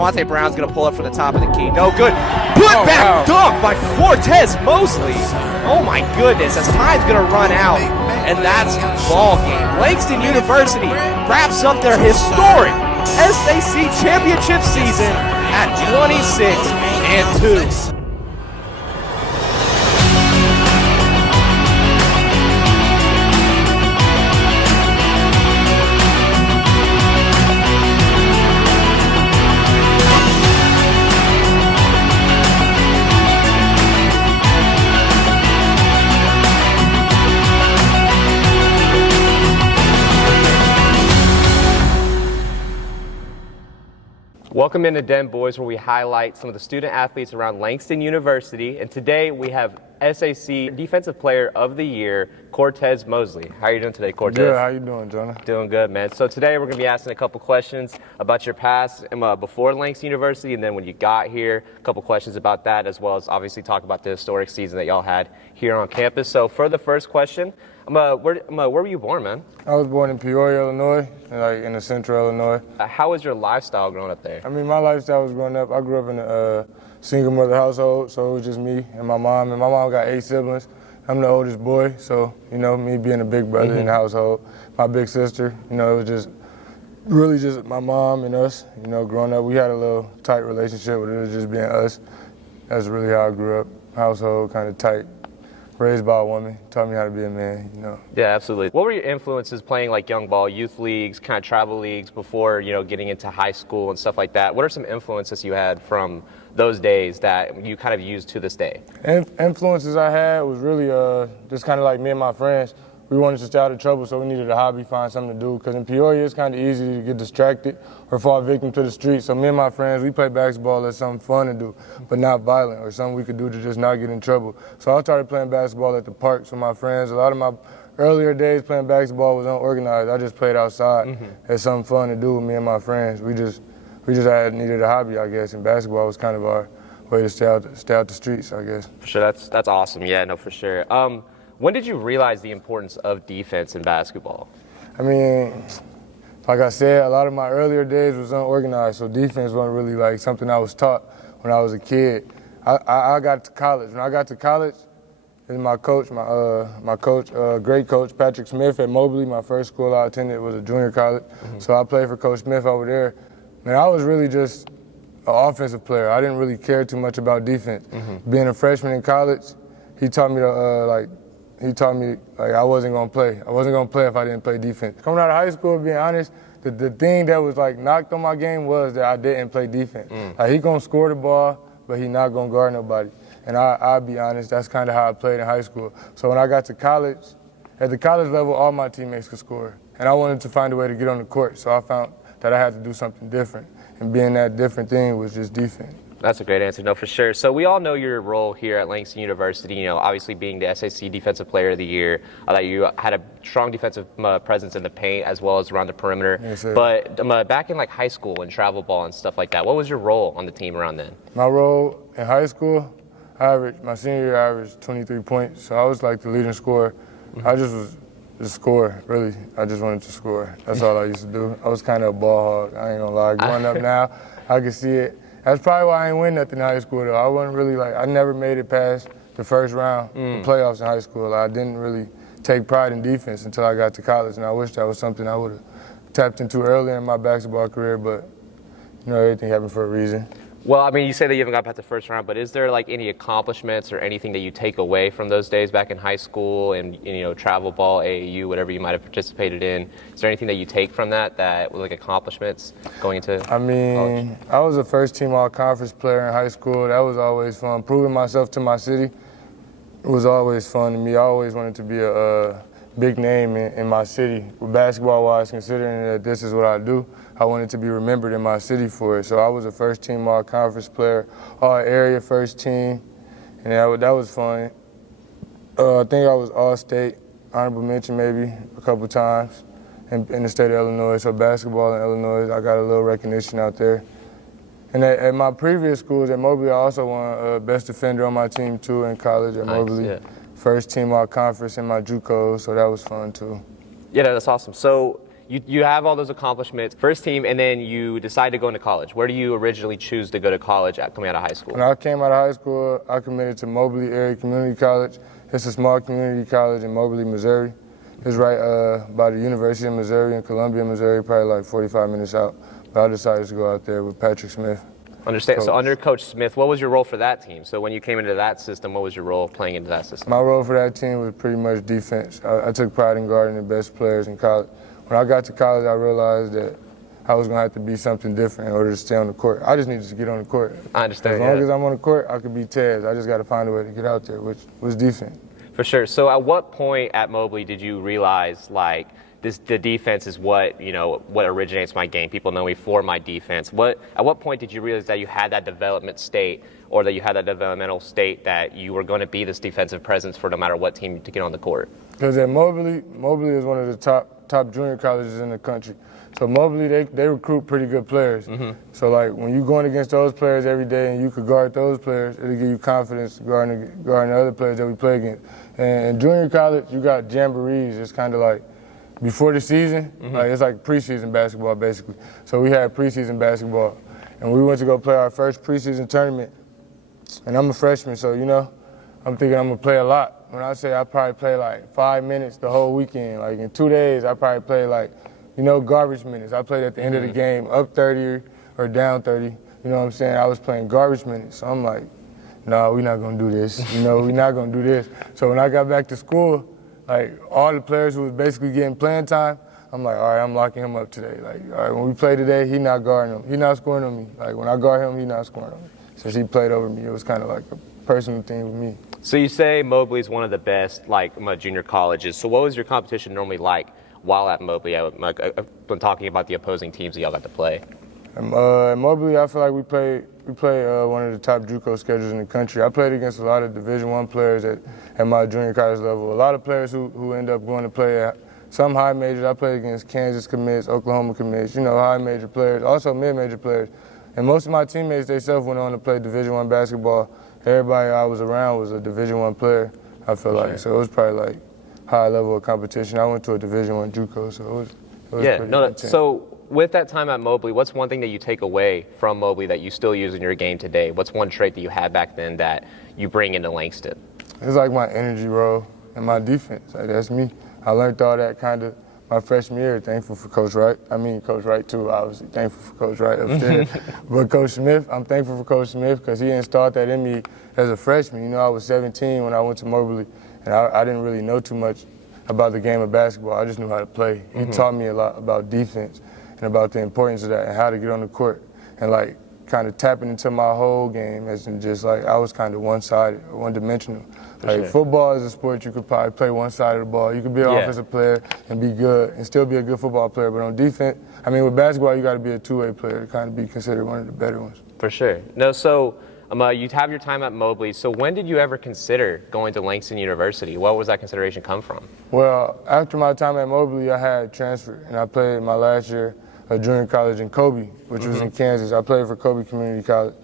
Lamonte Brown's going to pull up from the top of the key. No good. Put back dunk by Cortez Mosley. Oh my goodness, as time's going to run out, and that's ball game. Langston University wraps up their historic SAC championship season at 26-2. Welcome into Den Boys, where we highlight some of the student athletes around Langston University. And today we have SAC Defensive Player of the Year, Cortez Mosley. How are you doing today, Cortez? Good. How you doing, Jonah? Doing good, man. So today we're going to be asking a couple questions about your past before Langston University, and then when you got here, a couple questions about that, as well as obviously talk about the historic season that y'all had here on campus. So for the first question, where were you born, man? I was born in Peoria, Illinois, like in the central Illinois. How was your lifestyle growing up there? I mean, my lifestyle was growing up, I grew up in a single mother household, so it was just me and my mom. And my mom got 8 siblings. I'm the oldest boy, so, you know, me being a big brother in the household. My big sister, you know, it was just really just my mom and us, you know, growing up. We had a little tight relationship, but it was just being us. That's really how I grew up. Household, kind of tight. Raised by a woman, taught me how to be a man, you know. Yeah, absolutely. What were your influences playing like young ball, youth leagues, kind of travel leagues before, you know, getting into high school and stuff like that? What are some influences you had from those days that you kind of use to this day? Influences I had was really just kind of like me and my friends. We wanted to stay out of trouble, so we needed a hobby, find something to do. Because in Peoria, it's kind of easy to get distracted or fall victim to the street. So me and my friends, we played basketball as something fun to do, but not violent, or something we could do to just not get in trouble. So I started playing basketball at the parks with my friends. A lot of my earlier days playing basketball was unorganized. I just played outside as something fun to do with me and my friends. We just needed a hobby, I guess, and basketball was kind of our way to stay out the streets, I guess. For sure, that's awesome. Yeah, no, for sure. When did you realize the importance of defense in basketball? I mean, like I said, a lot of my earlier days was unorganized, so defense wasn't really like something I was taught when I was a kid. I got to college. When I got to college, my coach, great coach, Patrick Smith at Moberly, my first school I attended was a junior college. So I played for Coach Smith over there. Man, I was really just an offensive player. I didn't really care too much about defense. Being a freshman in college, he taught me to I wasn't gonna play. I wasn't gonna play if I didn't play defense. Coming out of high school, being honest, the thing that was like knocked on my game was that I didn't play defense. Like, he gonna score the ball, but he not gonna guard nobody. And I'll be honest, that's kind of how I played in high school. So when I got to college, at the college level, all my teammates could score. And I wanted to find a way to get on the court, so I found that I had to do something different. And being that different thing was just defense. That's a great answer, no, for sure. So we all know your role here at Langston University, you know, obviously being the SAC Defensive Player of the Year, that you had a strong defensive presence in the paint as well as around the perimeter. Yes, sir. But back in like high school and travel ball and stuff like that, what was your role on the team around then? My role in high school, my senior year, I averaged 23 points, so I was like the leading scorer. I just was a scorer, really. I just wanted to score. That's all I used to do. I was kind of a ball hog, I ain't gonna lie. Growing up now, I can see it. That's probably why I ain't win nothing in high school, though. I wasn't really I never made it past the first round of playoffs in high school. I didn't really take pride in defense until I got to college, and I wish that was something I would have tapped into earlier in my basketball career, but, you know, everything happened for a reason. Well, I mean, you say that you haven't got past the first round, but is there like any accomplishments or anything that you take away from those days back in high school and, you know, travel ball, AAU, whatever you might have participated in? Is there anything that you take from that was like accomplishments going into I mean, college? I was a first-team all-conference player in high school. That was always fun. Proving myself to my city was always fun to me. I always wanted to be a big name in my city. Basketball-wise, considering that this is what I do, I wanted to be remembered in my city for it. So I was a first-team all-conference player, all-area first team, and that was fun. I think I was all-state, honorable mention maybe a couple times in the state of Illinois. So basketball in Illinois, I got a little recognition out there. And at my previous schools, at Moberly, I also won best defender on my team too in college at Moberly. First team all-conference in my JUCO, so that was fun too. Yeah, that's awesome. So you have all those accomplishments, first team, and then you decide to go into college. Where do you originally choose to go to college coming out of high school? When I came out of high school, I committed to Moberly Area Community College. It's a small community college in Moberly, Missouri. It's right by the University of Missouri in Columbia, Missouri, probably like 45 minutes out. But I decided to go out there with Patrick Smith. Understand. Coach. So under Coach Smith, what was your role for that team? So when you came into that system, what was your role playing into that system? My role for that team was pretty much defense. I took pride in guarding the best players in college. When I got to college, I realized that I was going to have to be something different in order to stay on the court. I just needed to get on the court. I understand. As long as I'm on the court, I could be Tez. I just got to find a way to get out there, which was defense. For sure. So at what point at Moberly did you realize, like, the defense is what originates my game? People know me for my defense. At what point did you realize that you had that development state, or that you had that developmental state that you were going to be this defensive presence for no matter what team to get on the court? Because at Moberly is one of the top junior colleges in the country. So Moberly, they recruit pretty good players. Mm-hmm. So like when you're going against those players every day and you could guard those players, it'll give you confidence guarding the other players that we play against. And in junior college, you got jamborees. It's kind of like before the season, mm-hmm. Like it's like preseason basketball basically. So we had preseason basketball, and we went to go play our first preseason tournament. And I'm a freshman, so I'm thinking I'm gonna play a lot. When I say I probably play like 5 minutes the whole weekend, like in 2 days, I probably play like, garbage minutes. I played at the end of the game, up 30 or down 30. You know what I'm saying? I was playing garbage minutes. So I'm like, no, we're not gonna do this. We're not gonna do this. So when I got back to school, like all the players who was basically getting playing time, I'm like, all right, I'm locking him up today. Like, all right, when we play today, he not guarding him. He not scoring on me. Like when I guard him, he not scoring on me. Since he played over me, it was kind of like a personal thing with me. So you say Moberly is one of the best, junior colleges. So what was your competition normally like while at Moberly? When talking about the opposing teams that y'all got to play. At Moberly, I feel like we play one of the top JUCO schedules in the country. I played against a lot of Division I players at my junior college level. A lot of players who end up going to play at some high majors. I played against Kansas commits, Oklahoma commits, high major players, also mid-major players. And most of my teammates, they self went on to play Division I basketball. Everybody I was around was a Division I player, I feel like. So it was probably like high level of competition. I went to a Division I JUCO, so it was pretty intense. So with that time at Moberly, what's one thing that you take away from Moberly that you still use in your game today? What's one trait that you had back then that you bring into Langston? It's like my energy role and my defense. Like that's me. I learned all that kind of my freshman year. Thankful for Coach Wright. I mean Coach Wright too, obviously. Thankful for Coach Wright upstairs. But Coach Smith, I'm thankful for Coach Smith because he installed that in me as a freshman. I was 17 when I went to Moberly, and I didn't really know too much about the game of basketball. I just knew how to play. He taught me a lot about defense and about the importance of that and how to get on the court and like kind of tapping into my whole game as in just like I was kind of one-sided or one-dimensional. Like football is a sport you could probably play one side of the ball. You could be an offensive player and be good and still be a good football player. But on defense, with basketball, you got to be a two-way player to kind of be considered one of the better ones. For sure. No, so you have your time at Moberly. So when did you ever consider going to Langston University? What was that consideration come from? Well, after my time at Moberly, I had transferred, and I played my last year of junior college in Kobe, which was in Kansas. I played for Kobe Community College.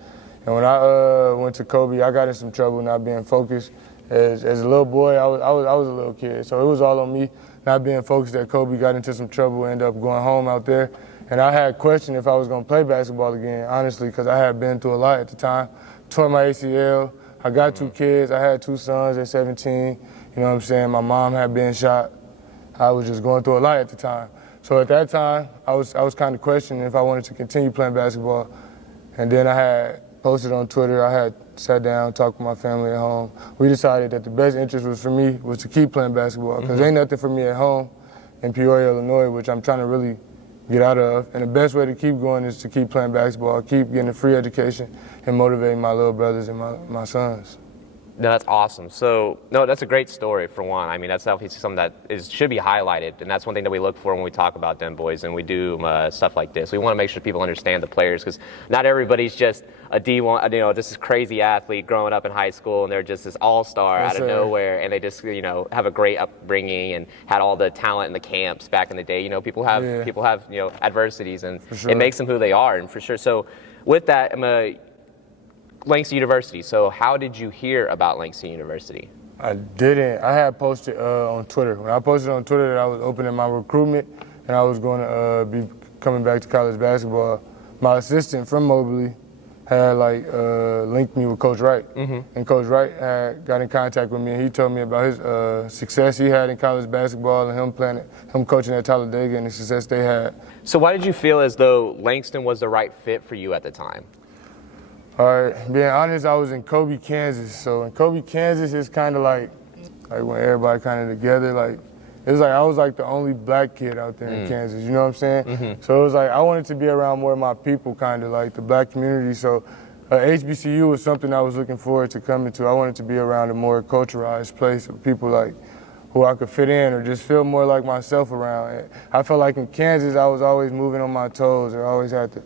And when I went to Kobe, I got in some trouble not being focused. As a little boy, I was a little kid, so it was all on me not being focused at Kobe. Got into some trouble, ended up going home out there, and I had questioned if I was going to play basketball again, honestly, because I had been through a lot at the time. Tore my ACL. I got 2 kids. I had 2 sons at 17. You know what I'm saying? My mom had been shot. I was just going through a lot at the time. So at that time, I was kind of questioning if I wanted to continue playing basketball, and then I had posted on Twitter. I had sat down, talked with my family at home. We decided that the best interest was for me was to keep playing basketball because ain't nothing for me at home in Peoria, Illinois, which I'm trying to really get out of. And the best way to keep going is to keep playing basketball, keep getting a free education, and motivating my little brothers and my sons. No, that's awesome. So, no, that's a great story for one. That's obviously something that should be highlighted, and that's one thing that we look for when we talk about them boys and we do stuff like this. We want to make sure people understand the players because not everybody's just a D1, this is crazy athlete growing up in high school and they're just this all-star out of nowhere and they just, have a great upbringing and had all the talent in the camps back in the day. People have adversities and it makes them who they are, and for sure. So, with that, Langston University. So how did you hear about Langston University? I didn't. I had posted on Twitter. When I posted on Twitter that I was opening my recruitment and I was going to be coming back to college basketball, my assistant from Moberly had linked me with Coach Wright. And Coach Wright had got in contact with me, and he told me about his success he had in college basketball and him coaching at Talladega and the success they had. So why did you feel as though Langston was the right fit for you at the time? All right, being honest, I was in Kobe, Kansas. So in Kobe, Kansas, it's kind of like when everybody kind of together, it was like I was like the only black kid out there in Kansas, you know what I'm saying? So it was like I wanted to be around more of my people, kind of like the black community. So HBCU was something I was looking forward to coming to. I wanted to be around a more culturalized place of people who I could fit in or just feel more like myself around. I felt like in Kansas I was always moving on my toes, or I always had to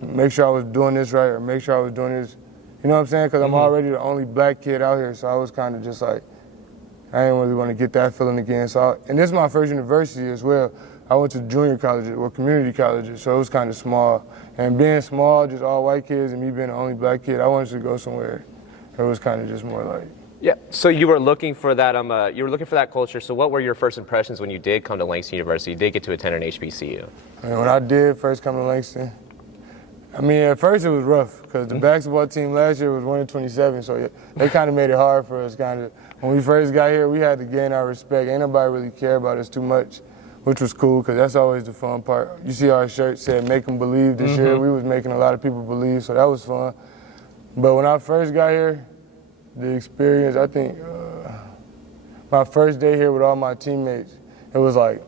make sure I was doing this right, or make sure I was doing this, you know what I'm saying? Because I'm already the only black kid out here, so I was kind of just like, I didn't really want to get that feeling again. And this is my first university as well. I went to junior colleges or community colleges, so it was kind of small. And being small, just all white kids, and me being the only black kid, I wanted to go somewhere. It was kind of just more like. Yeah. So you were looking for that. You were looking for that culture. So what were your first impressions when you did come to Langston University? You did get to attend an HBCU. And when I did first come to Langston, I mean, at first it was rough because the basketball team last year was 1-27, so they kind of made it hard for us. Kind of when we first got here, we had to gain our respect. Ain't nobody really care about us too much, which was cool because that's always the fun part. You see our shirt said "Make them believe" this year. We was making a lot of people believe, so that was fun. But when I first got here, the experience, I think, my first day here with all my teammates, it was like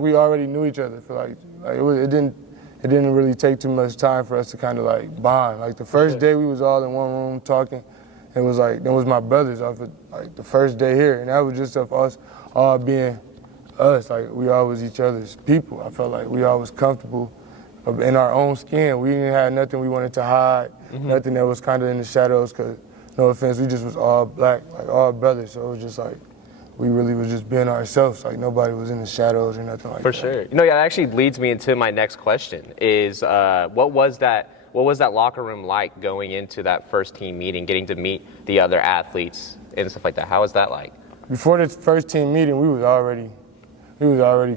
we already knew each other. It didn't really take too much time for us to kind of bond. Like the first day we was all in one room talking. It was like, that was my brothers off of the first day here. And that was just of us all being us. Like we all was each other's people. I felt like we all was comfortable in our own skin. We didn't have nothing we wanted to hide, nothing that was kind of in the shadows, because no offense, we just was all black, like all brothers. So it was just like, we really was just being ourselves. Like nobody was in the shadows or nothing like that. For sure. You know, yeah, that actually leads me into my next question is what was that locker room like going into that first team meeting, getting to meet the other athletes and stuff like that? How was that like? Before the first team meeting, we was already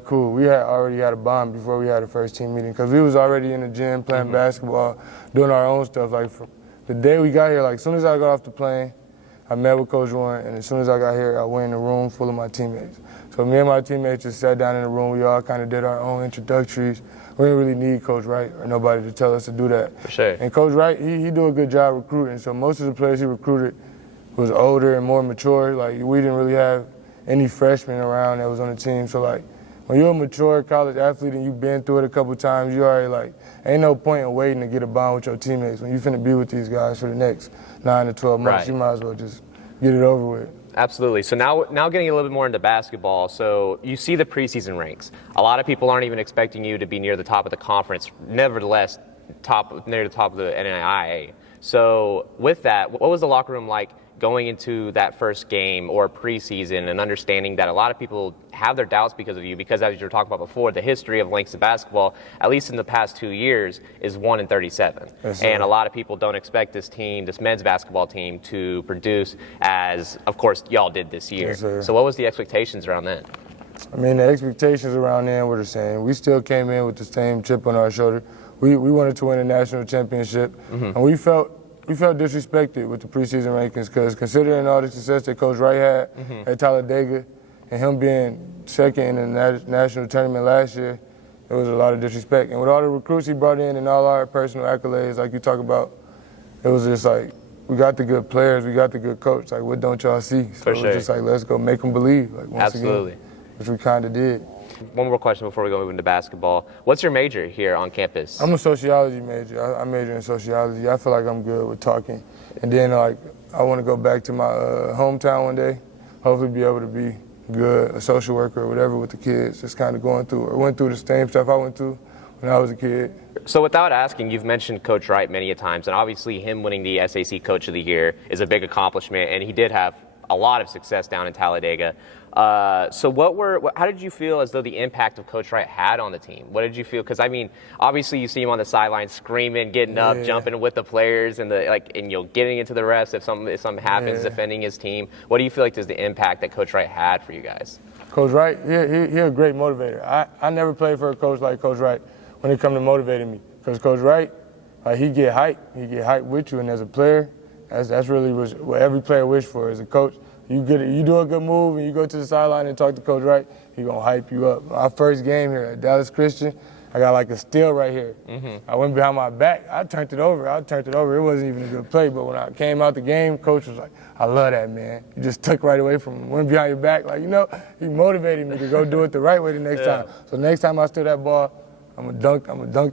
cool. We had already had a bond before we had a first team meeting because we was already in the gym playing basketball, doing our own stuff. Like from the day we got here, like as soon as I got off the plane, I met with Coach Warren, and as soon as I got here, I went in a room full of my teammates. So me and my teammates just sat down in the room. We all kind of did our own introductories. We didn't really need Coach Wright or nobody to tell us to do that. For sure. And Coach Wright, he do a good job recruiting. So most of the players he recruited was older and more mature. Like we didn't really have any freshmen around that was on the team. So like when you're a mature college athlete and you've been through it a couple times, you already like, ain't no point in waiting to get a bond with your teammates. When you finna be with these guys for the next 9 to 12 months, Right. You might as well just get it over with. Absolutely. So now getting a little bit more into basketball. So you see the preseason ranks. A lot of people aren't even expecting you to be near the top of the conference. Nevertheless, near the top of the NAIA. So with that, what was the locker room like going into that first game or preseason and understanding that a lot of people have their doubts because of you, because as you were talking about before, the history of Langston basketball, at least in the past 2 years, is 1-37. Yes, and a lot of people don't expect this team, this men's basketball team, to produce as, of course, y'all did this year. Yes, sir. So what was the expectations around that? I mean, the expectations around then were the same. We still came in with the same chip on our shoulder. We wanted to win a national championship, and we felt disrespected with the preseason rankings because considering all the success that Coach Wright had at Talladega and him being second in the national tournament last year, there was a lot of disrespect. And with all the recruits he brought in and all our personal accolades, like you talk about, it was just like, we got the good players, we got the good coach. Like, what don't y'all see? So For it was sure. just like, let's go make them believe. Like, once Absolutely. again, which we kind of did. One more question before we go into basketball. What's your major here on campus? I'm a sociology major. I major in sociology. I feel like I'm good with talking. And then like I want to go back to my hometown one day, hopefully be able to be good, a social worker or whatever with the kids, just kind of went through the same stuff I went through when I was a kid. So without asking, you've mentioned Coach Wright many a times, and obviously him winning the SAC Coach of the Year is a big accomplishment, and he did have a lot of success down in Talladega. So how did you feel as though the impact of Coach Wright had on the team? What did you feel? Because I mean, obviously you see him on the sidelines screaming, getting up, jumping with the players, and getting into the refs if something happens, defending his team. What do you feel like is the impact that Coach Wright had for you guys? Coach Wright, he a great motivator. I never played for a coach like Coach Wright when it come to motivating me. Because Coach Wright, like, he get hype with you, and as a player, that's really what every player wish for as a coach. You do a good move and you go to the sideline and talk to Coach Wright, he gonna hype you up. Our first game here at Dallas Christian, I got like a steal right here. I went behind my back, I turned it over. It wasn't even a good play, but when I came out the game, coach was like, I love that, man. You just took right away from him, went behind your back. Like, he motivated me to go do it the right way the next time. So next time I steal that ball, I'm gonna dunk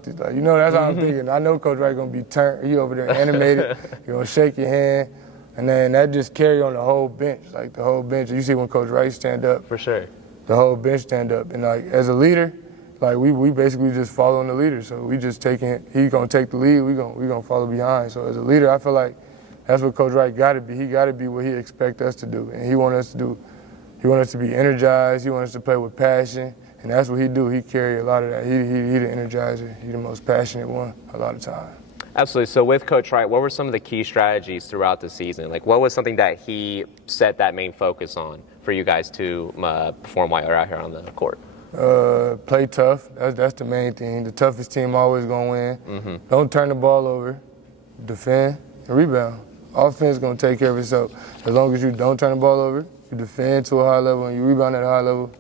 it. Like, that's how I'm thinking. I know Coach Wright gonna be turned. He over there animated. He gonna shake your hand. And then that just carry on the whole bench, like the whole bench. You see when Coach Wright stand up. For sure. The whole bench stand up. And like as a leader, like we basically just following the leader. So we just he gonna take the lead, we gonna follow behind. So as a leader, I feel like that's what Coach Wright gotta be. He gotta be what he expect us to do. And he want us to be energized, he wants us to play with passion. And that's what he do. He carry a lot of that. He the energizer. He the most passionate one a lot of time. Absolutely. So with Coach Wright, what were some of the key strategies throughout the season? Like, what was something that he set that main focus on for you guys to perform while you're out here on the court? Play tough. That's the main thing. The toughest team always gonna win. Don't turn the ball over. Defend and rebound. Offense gonna take care of itself. As long as you don't turn the ball over, you defend to a high level and you rebound at a high level,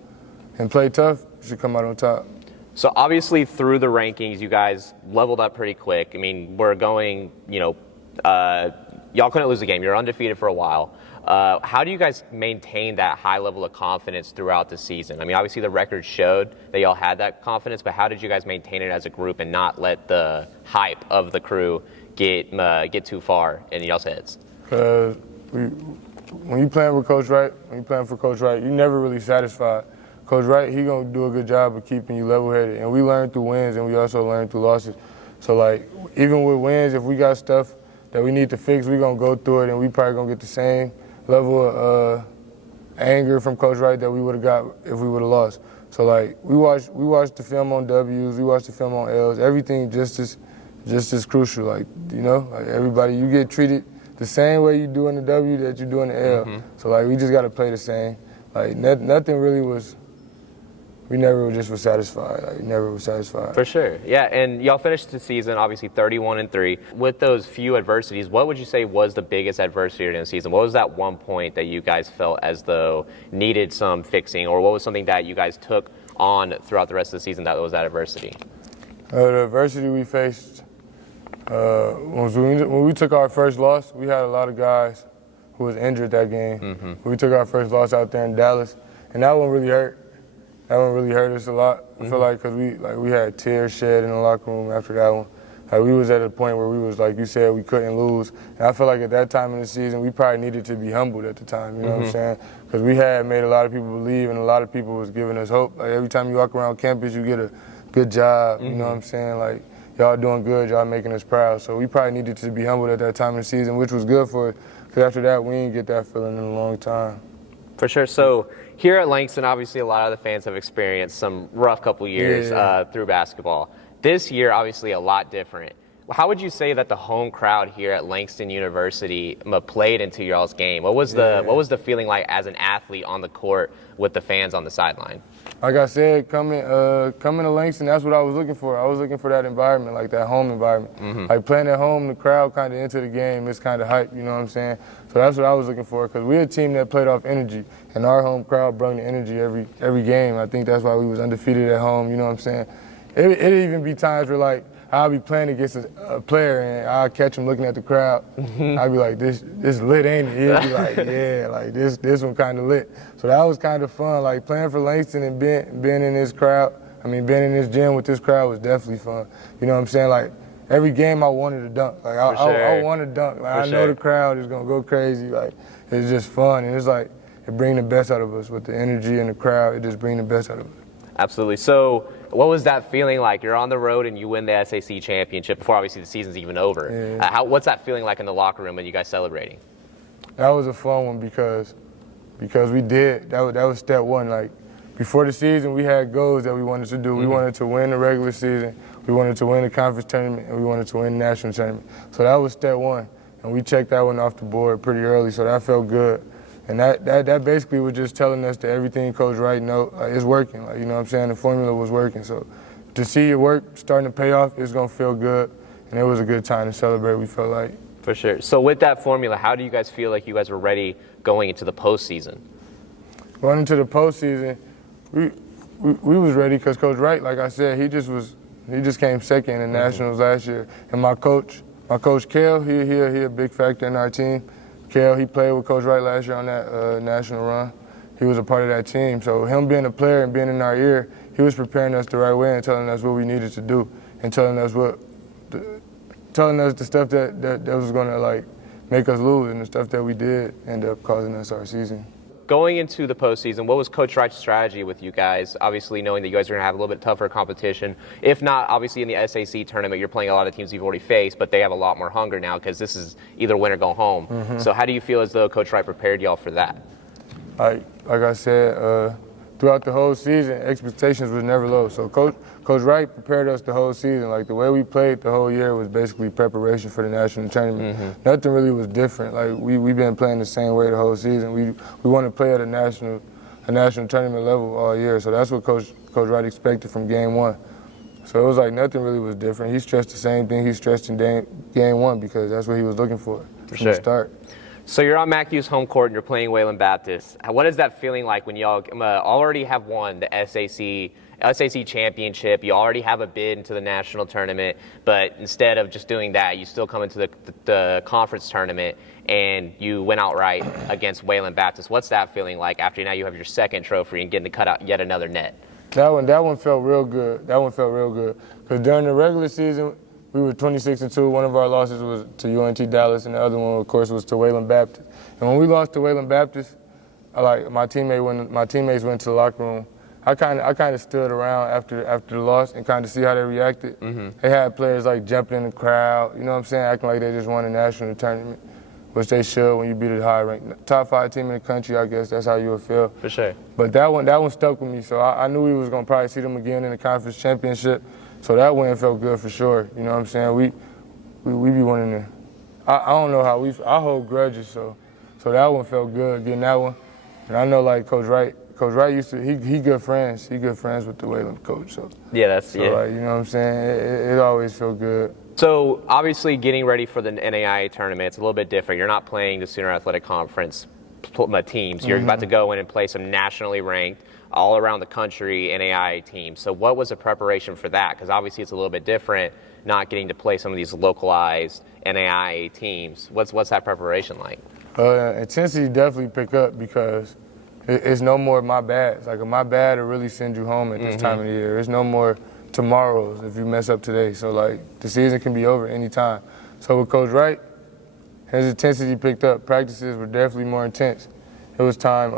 and play tough, you should come out on top. So obviously through the rankings, you guys leveled up pretty quick. I mean, we're going, y'all couldn't lose a game. You're undefeated for a while. How do you guys maintain that high level of confidence throughout the season? I mean, obviously the record showed that y'all had that confidence, but how did you guys maintain it as a group and not let the hype of the crew get too far in y'all's heads? Because when you playing with Coach Wright, you're never really satisfied. Coach Wright, he gonna do a good job of keeping you level-headed, and we learn through wins, and we also learn through losses. So, like, even with wins, if we got stuff that we need to fix, we gonna go through it, and we probably gonna get the same level of anger from Coach Wright that we would have got if we would have lost. So, like, we watch the film on W's, we watch the film on L's. Everything just as crucial. Like, like everybody, you get treated the same way you do in the W that you do in the L. So, like, we just gotta play the same. Like, nothing really was. We never just were satisfied. Like, never were satisfied. For sure. Yeah, and y'all finished the season obviously 31-3. With those few adversities, what would you say was the biggest adversity in the season? What was that one point that you guys felt as though needed some fixing, or what was something that you guys took on throughout the rest of the season that was that adversity? The adversity we faced when we took our first loss, we had a lot of guys who was injured that game. We took our first loss out there in Dallas, and that one really hurt. That one really hurt us a lot. I feel like because we had tears shed in the locker room after that one. Like, we was at a point where we was, like you said, we couldn't lose. And I feel like at that time in the season, we probably needed to be humbled at the time, you know what I'm saying? Because we had made a lot of people believe, and a lot of people was giving us hope. Like, every time you walk around campus, you get a good job, you know what I'm saying? Like, y'all doing good, y'all making us proud. So we probably needed to be humbled at that time in the season, which was good for us. Because after that, we didn't get that feeling in a long time. For sure. So here at Langston, obviously a lot of the fans have experienced some rough couple years through basketball. This year, obviously a lot different. How would you say that the home crowd here at Langston University played into y'all's game? What was the feeling like as an athlete on the court with the fans on the sideline? Like I said, coming to Langston, that's what I was looking for. I was looking for that environment, like that home environment. Like playing at home, the crowd kind of into the game, it's kind of hype, you know what I'm saying? So that's what I was looking for, because we're a team that played off energy, and our home crowd brought the energy every game. I think that's why we was undefeated at home, you know what I'm saying? It'd even be times where, like, I'll be playing against a player and I'll catch him looking at the crowd. I'll be like, this lit, ain't it? He'll be like, yeah, like this one kind of lit. So that was kind of fun. Like playing for Langston and being in this crowd, being in this gym with this crowd was definitely fun. You know what I'm saying? Like every game I wanted to dunk. Like I want to dunk. Like I know the crowd is gonna go crazy. Like it's just fun, and it's like it brings the best out of us with the energy and the crowd. It just brings the best out of us. Absolutely. So what was that feeling like? You're on the road and you win the SAC championship before obviously the season's even over. Yeah. What's that feeling like in the locker room when you guys celebrating? That was a fun one because we did. That was step one. Like before the season, we had goals that we wanted to do. We wanted to win the regular season, we wanted to win the conference tournament, and we wanted to win the national tournament. So that was step one, and we checked that one off the board pretty early. So that felt good. And that basically was just telling us that everything Coach Wright is working. Like, you know what I'm saying? The formula was working. So to see your work starting to pay off, it's going to feel good. And it was a good time to celebrate, we felt like. For sure. So with that formula, how do you guys feel like you guys were ready going into the postseason? Going into the postseason, we was ready because Coach Wright, like I said, he just came second in the Nationals last year. And my coach Kel, he a big factor in our team. Kel, he played with Coach Wright last year on that national run. He was a part of that team. So him being a player and being in our ear, he was preparing us the right way and telling us what we needed to do and telling us the stuff that was going to like make us lose, and the stuff that we did end up causing us our season. Going into the postseason, what was Coach Wright's strategy with you guys? Obviously, knowing that you guys are going to have a little bit tougher competition. If not, obviously in the SAC tournament, you're playing a lot of teams you've already faced, but they have a lot more hunger now because this is either win or go home. So how do you feel as though Coach Wright prepared y'all for that? Like I said, throughout the whole season, expectations was never low. So Coach Wright prepared us the whole season. Like the way we played the whole year was basically preparation for the national tournament. Nothing really was different. Like we've been playing the same way the whole season. We want to play at a national tournament level all year. So that's what Coach Wright expected from game one. So it was like nothing really was different. He stressed the same thing he stressed in game one because that's what he was looking for from the start. So you're on MacU's home court and you're playing Wayland Baptist. What is that feeling like when y'all already have won the SAC championship? You already have a bid into the national tournament, but instead of just doing that, you still come into the conference tournament and you went outright against Wayland Baptist. What's that feeling like after now you have your second trophy and getting to cut out yet another net? That one felt real good. Because during the regular season, we were 26-2. One of our losses was to UNT Dallas, and the other one, of course, was to Wayland Baptist. And when we lost to Wayland Baptist, my teammates went to the locker room. I kind of stood around after the loss and kind of see how they reacted. They had players like jumping in the crowd, you know what I'm saying, acting like they just won a national tournament, which they should when you beat a high-ranked top 5 team in the country. I guess that's how you would feel. For sure. But that one stuck with me, so I knew we was gonna probably see them again in the conference championship. So that win felt good for sure. You know what I'm saying? We be winning there. I don't know how I hold grudges, so that one felt good getting that one. And I know like Coach Wright used to he good friends. He good friends with the Wayland coach. So yeah, like, you know what I'm saying? It always felt good. So obviously getting ready for the NAIA tournament, it's a little bit different. You're not playing the Sooner Athletic Conference teams. You're about to go in and play some nationally ranked, all around the country NAIA teams. So what was the preparation for that? Because obviously it's a little bit different not getting to play some of these localized NAIA teams. What's that preparation like? Intensity definitely pick up because it's no more my bads. Like a my bad will really send you home at this time of the year. There's no more tomorrows if you mess up today. So like the season can be over anytime. So with Coach Wright, his intensity picked up. Practices were definitely more intense. It was time,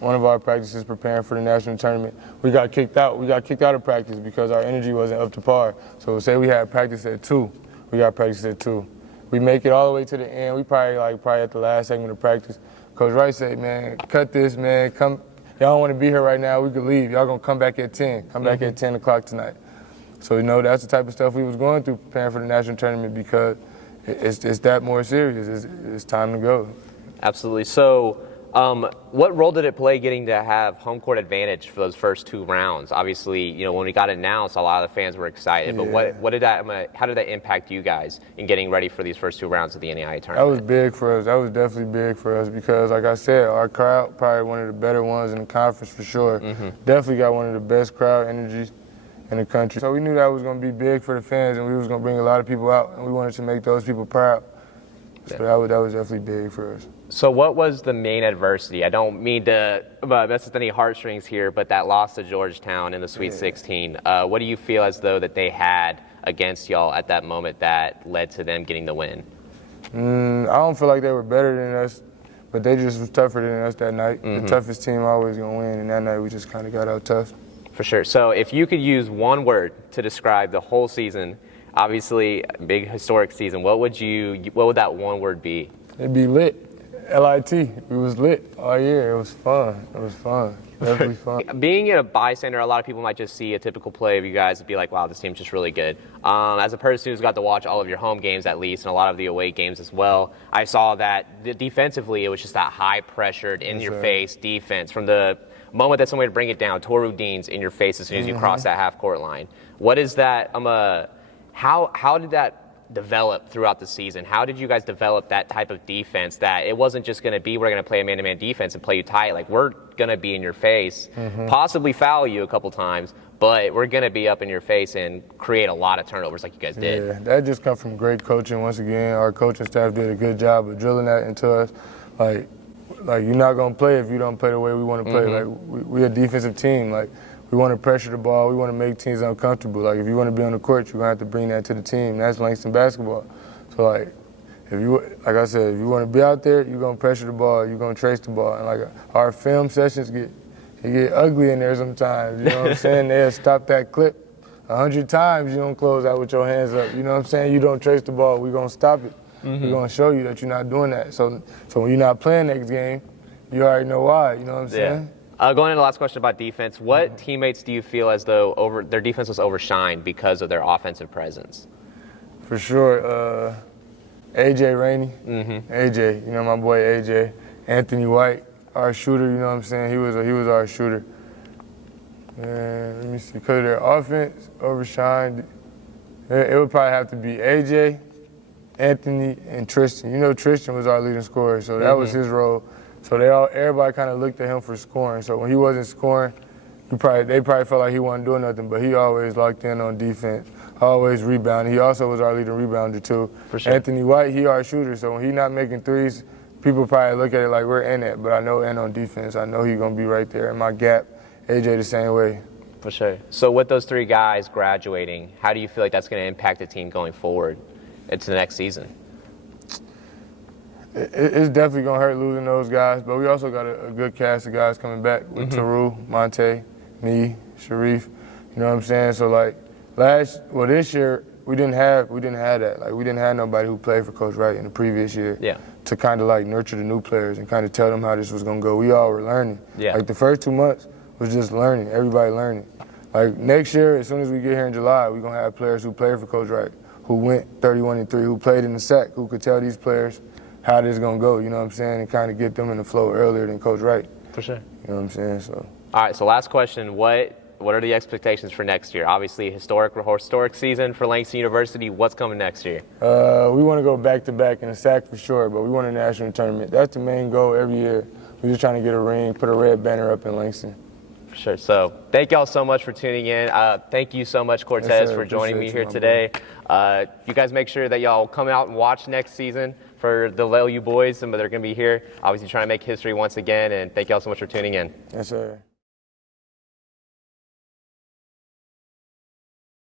one of our practices preparing for the national tournament, we got kicked out. We got kicked out of practice because our energy wasn't up to par. So say we had practice at 2, we got practice at 2. We make it all the way to the end. We probably at the last segment of practice. Coach Wright said, man, cut this, man. Come, y'all don't want to be here right now. We could leave. Y'all gonna come back at 10. Come back at 10 o'clock tonight. So, you know, that's the type of stuff we was going through preparing for the national tournament because it's that more serious. It's time to go. Absolutely. So what role did it play getting to have home court advantage for those first 2 rounds? Obviously, you know, when we got announced, a lot of the fans were excited. But how did that impact you guys in getting ready for these first 2 rounds of the NAIA tournament? That was big for us. That was definitely big for us because, like I said, our crowd probably one of the better ones in the conference for sure. Definitely got one of the best crowd energies in the country. So we knew that was going to be big for the fans, and we was going to bring a lot of people out, and we wanted to make those people proud. So that was definitely big for us. So what was the main adversity? I don't mean to mess with any heartstrings here, but that loss to Georgetown in the Sweet 16. What do you feel as though that they had against y'all at that moment that led to them getting the win? I don't feel like they were better than us, but they just was tougher than us that night. The toughest team always going to win, and that night we just kind of got out tough. For sure. So if you could use one word to describe the whole season, obviously a big historic season, what would that one word be? It'd be lit. LIT. We was lit all year. It was fun. It was fun. Definitely fun. Being a bystander, a lot of people might just see a typical play of you guys and be like, wow, this team's just really good. As a person who's got to watch all of your home games at least and a lot of the away games as well, I saw that defensively it was just that high-pressured, in-your-face defense. From the moment that somebody would bring it down, Toru Dean's in your face as soon as you cross that half-court line. What is that? How did that develop throughout the season? How did you guys develop that type of defense that it wasn't just going to be we're going to play a man-to-man defense and play you tight? Like, we're going to be in your face, possibly foul you a couple times, but we're going to be up in your face and create a lot of turnovers like you guys did. Yeah, that just comes from great coaching. Once again, our coaching staff did a good job of drilling that into us. Like you're not going to play if you don't play the way we want to play. Like, we're a defensive team. Like, we want to pressure the ball. We want to make teams uncomfortable. Like, if you want to be on the court, you're going to have to bring that to the team. That's Langston basketball. So, like, like I said, if you want to be out there, you're going to pressure the ball. You're going to trace the ball. And, like, our film sessions get ugly in there sometimes. You know what I'm saying? They'll stop that clip 100 times. You don't close out with your hands up. You know what I'm saying? You don't trace the ball. We're going to stop it. We're going to show you that you're not doing that. So when you're not playing next game, you already know why. You know what I'm saying? Going into the last question about defense, what teammates do you feel as though their defense was overshined because of their offensive presence? For sure, AJ Rainey. AJ, you know my boy AJ. Anthony White, our shooter, you know what I'm saying? He was our shooter. And let me see, because of their offense overshined, it would probably have to be AJ, Anthony, and Tristan. You know Tristan was our leading scorer, so that was his role. So everybody kind of looked at him for scoring. So when he wasn't scoring, they probably felt like he wasn't doing nothing, but he always locked in on defense, always rebounding. He also was our leading rebounder too. For sure. Anthony White, he our shooter, so when he not making threes, people probably look at it like we're in it, but I know in on defense. I know he's going to be right there in my gap. AJ the same way. For sure. So with those three guys graduating, how do you feel like that's going to impact the team going forward into the next season? It's definitely going to hurt losing those guys, but we also got a good cast of guys coming back with Taru, Monte, me, Sharif. You know what I'm saying? So, like, this year, we didn't have that. Like, we didn't have nobody who played for Coach Wright in the previous year to kind of, like, nurture the new players and kind of tell them how this was going to go. We all were learning. Like, the first 2 months was just learning, everybody learning. Like, next year, as soon as we get here in July, we're going to have players who played for Coach Wright, who went 31-3, who played in the SAC, who could tell these players how this is going to go, you know what I'm saying, and kind of get them in the flow earlier than Coach Wright. For sure. You know what I'm saying? So. All right, so last question, what are the expectations for next year? Obviously, historic season for Langston University. What's coming next year? We want to go back-to-back in the SAC for sure, but we want a national tournament. That's the main goal every year. We're just trying to get a ring, put a red banner up in Langston. For sure. So thank y'all so much for tuning in. Thank you so much, Cortez, for joining me here today. You guys make sure that y'all come out and watch next season for the LU boys. Some of them are going to be here, obviously trying to make history once again. And thank y'all so much for tuning in. Yes, sir.